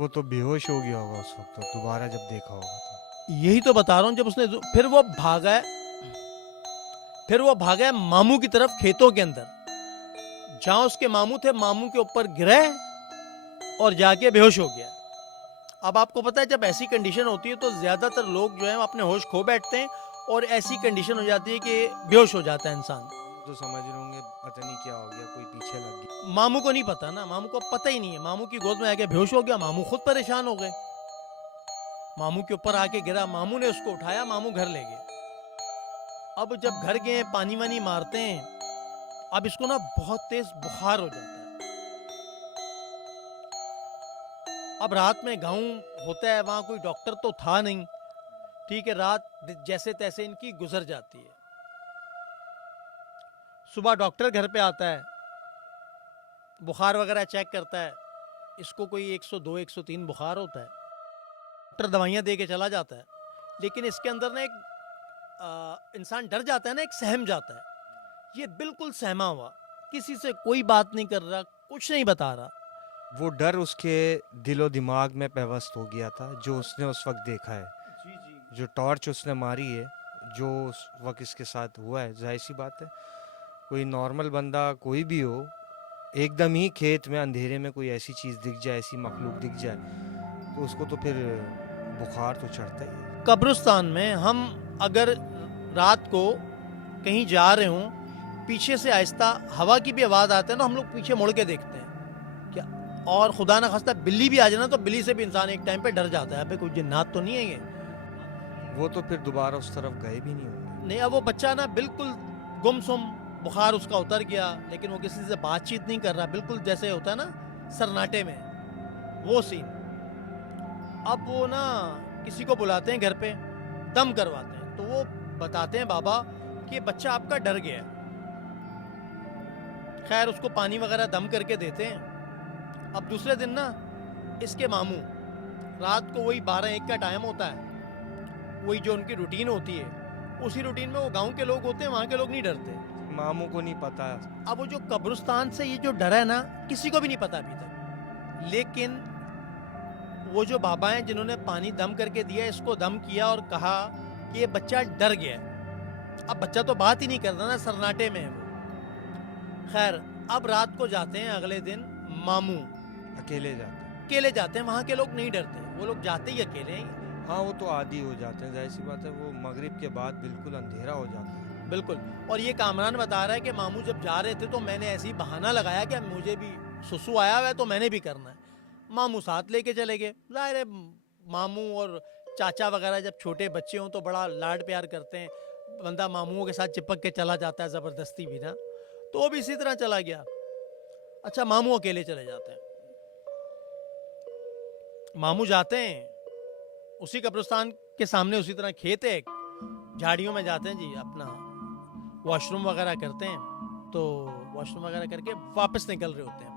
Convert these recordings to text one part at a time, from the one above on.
वो तो बेहोश हो गया होगा उस वक्त, तो दोबारा जब देखा होगा तो। यही तो बता रहा हूँ, जब उसने फिर वो भागा है मामू की तरफ खेतों के अंदर, जहां उसके मामू थे, मामू के ऊपर गिरा और जाके बेहोश हो गया। अब आपको पता है जब ऐसी कंडीशन होती है तो ज्यादातर लोग जो है अपने होश खो बैठते हैं और ऐसी कंडीशन हो जाती है कि बेहोश हो जाता है इंसान। तो समझ रहे होंगे पता नहीं क्या हो गया, कोई पीछे लग गया। मामू को नहीं पता ना, मामू को पता ही नहीं है, मामू की गोद में आके बेहोश हो गया, मामू खुद परेशान हो गए, मामू के ऊपर आके गिरा, मामू ने उसको उठाया, मामू घर ले गए। अब जब घर गए पानी वानी मारते हैं, अब इसको ना बहुत तेज बुखार हो जाता है। अब रात में गाँव होता है, वहां कोई डॉक्टर तो था नहीं, ठीक है, रात जैसे तैसे इनकी गुजर जाती है। सुबह डॉक्टर घर पे आता है, बुखार वगैरह चेक करता है, इसको कोई 102 103 बुखार होता है, डॉक्टर दवाइयाँ दे के चला जाता है। लेकिन इसके अंदर ना एक इंसान डर जाता है ना, एक सहम जाता है, ये बिल्कुल सहमा हुआ, किसी से कोई बात नहीं कर रहा, कुछ नहीं बता रहा। वो डर उसके दिलो दिमाग में पेवस्त हो गया था, जो उसने उस वक्त देखा है, जी जी। जो टॉर्च उसने मारी है, जो उस वक्त इसके साथ हुआ है। जाहिर सी बात है, कोई नॉर्मल बंदा कोई भी हो, एकदम ही खेत में अंधेरे में कोई ऐसी चीज़ दिख जाए, ऐसी मखलूक दिख जाए, तो उसको तो फिर बुखार तो चढ़ता ही है। कब्रिस्तान में हम अगर रात को कहीं जा रहे हों, पीछे से आहिस्ता हवा की भी आवाज़ आती है ना, हम लोग पीछे मुड़ के देखते हैं क्या, और खुदा ना खास्ता बिल्ली भी आ जाए ना, तो बिल्ली से भी इंसान एक टाइम पे डर जाता है, अबे कोई जिन्नात तो नहीं है ये। वो तो फिर दोबारा उस तरफ गए भी नहीं होंगे। नहीं, अब वो बच्चा ना बिल्कुल गुमसुम, बुखार उसका उतर गया, लेकिन वो किसी से बातचीत नहीं कर रहा, बिल्कुल जैसे होता है ना सन्नाटे में, वो सीन। अब वो ना किसी को बुलाते हैं घर पे, दम करवाते हैं, तो वो बताते हैं बाबा कि ये बच्चा आपका डर गया है। खैर उसको पानी वगैरह दम करके देते हैं। अब दूसरे दिन ना इसके मामू, रात को वही 12-1 का टाइम होता है, वही जो उनकी रूटीन होती है, उसी रूटीन में वो गांव के लोग होते हैं, वहाँ के लोग नहीं डरते। मामू को नहीं पता। अब वो जो कब्रिस्तान से ये जो डर है ना, किसी को भी नहीं पता अभी तक, लेकिन वो जो बाबा हैं जिन्होंने पानी दम करके दिया, इसको दम किया और कहा कि ये बच्चा डर गया है। अब बच्चा तो बात ही नहीं करता ना, सन्नाटे में है वो। खैर अब रात को जाते हैं अगले दिन मामू, अकेले जाते। अकेले जाते हैं, वहाँ के लोग नहीं डरते, वो लोग जाते ही अकेले हैं। हाँ, वो तो आदी हो जाते हैं, जाहिर सी बात है, वो मगरिब के बाद बिल्कुल अंधेरा हो जाता है। बिल्कुल। और ये कामरान बता रहा है कि मामू जब जा रहे थे तो मैंने ऐसे ही बहाना लगाया कि मुझे भी सुसु आया हुआ है तो मैंने भी करना है, मामू साथ लेके चले गए। जाहिर है मामू और चाचा वगैरह जब छोटे बच्चे हों तो बड़ा लाड प्यार करते हैं, बंदा मामूओं के साथ चिपक के चला जाता है ज़बरदस्ती भी ना, तो वो भी इसी तरह चला गया। अच्छा मामू अकेले चले जाते हैं, मामू जाते हैं उसी कब्रिस्तान के सामने, उसी तरह खेत है, झाड़ियों में जाते हैं जी, अपना वॉशरूम वगैरह करते हैं, तो वॉशरूम वगैरह करके वापस निकल रहे होते हैं।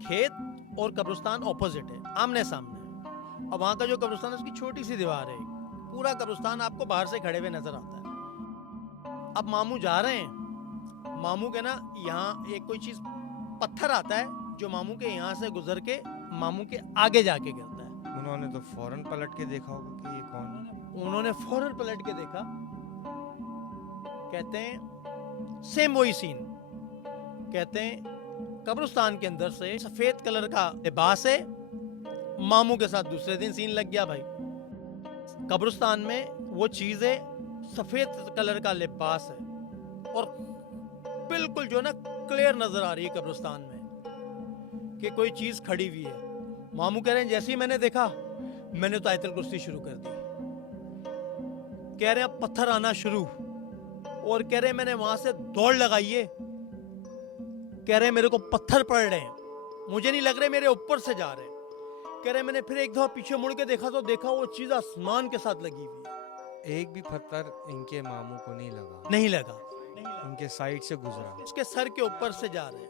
खेत और कब्रिस्तान ऑपोजिट है, आमने सामने। अब वहाँ का जो कब्रिस्तान है उसकी छोटी सी दीवार है, पूरा कब्रिस्तान आपको बाहर से खड़े हुए नजर आता है। अब मामू जा रहे हैं, मामू के ना यहाँ एक कोई चीज पत्थर आता है जो मामू के यहाँ से गुजर के मामू के आगे जाके गिरता है। उन्होंने तो फौरन पलट के देखा होगा कि ये कौन है। उन्होंने फौरन पलट के देखा, कहते हैं सेम वही सीन, कहते हैं कब्रिस्तान के अंदर से सफेद कलर का लिबास है, मामू के साथ दूसरे दिन सीन लग गया भाई। कब्रिस्तान में वो चीज है, सफेद कलर का लिबास है, और बिल्कुल जो ना क्लियर नजर आ रही है कब्रिस्तान में कि कोई चीज खड़ी हुई है। मामू कह रहे हैं जैसे ही मैंने देखा, मैंने तो आयतुल कुर्सी शुरू कर दी। कह रहे हैं अब पत्थर आना शुरू, और कह रहे हैं मैंने वहां से दौड़ लगाई है, कह रहे हैं मेरे को पत्थर पड़ रहे हैं, मुझे नहीं लग रहे मेरे ऊपर से जा रहे हैं। कह रहे हैं मैंने फिर एक दफा पीछे मुड़ के देखा तो देखा वो चीज आसमान के साथ लगी हुई है। एक भी पत्थर इनके मामू को नहीं लगा, नहीं लगा, इनके साइड से गुजरा, उसके सर के ऊपर से जा रहे हैं।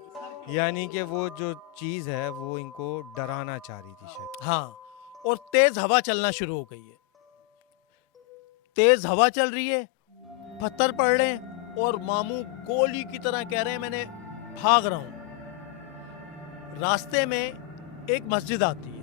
यानी कि वो जो चीज है वो इनको डराना चाह रही थी शायद। हाँ, और तेज हवा चलना शुरू हो गई है, तेज हवा चल रही है, पत्थर पड़ रहे हैं, और मामू गोली की तरह कह रहे हैं मैंने भाग रहा हूं। रास्ते में एक मस्जिद आती है,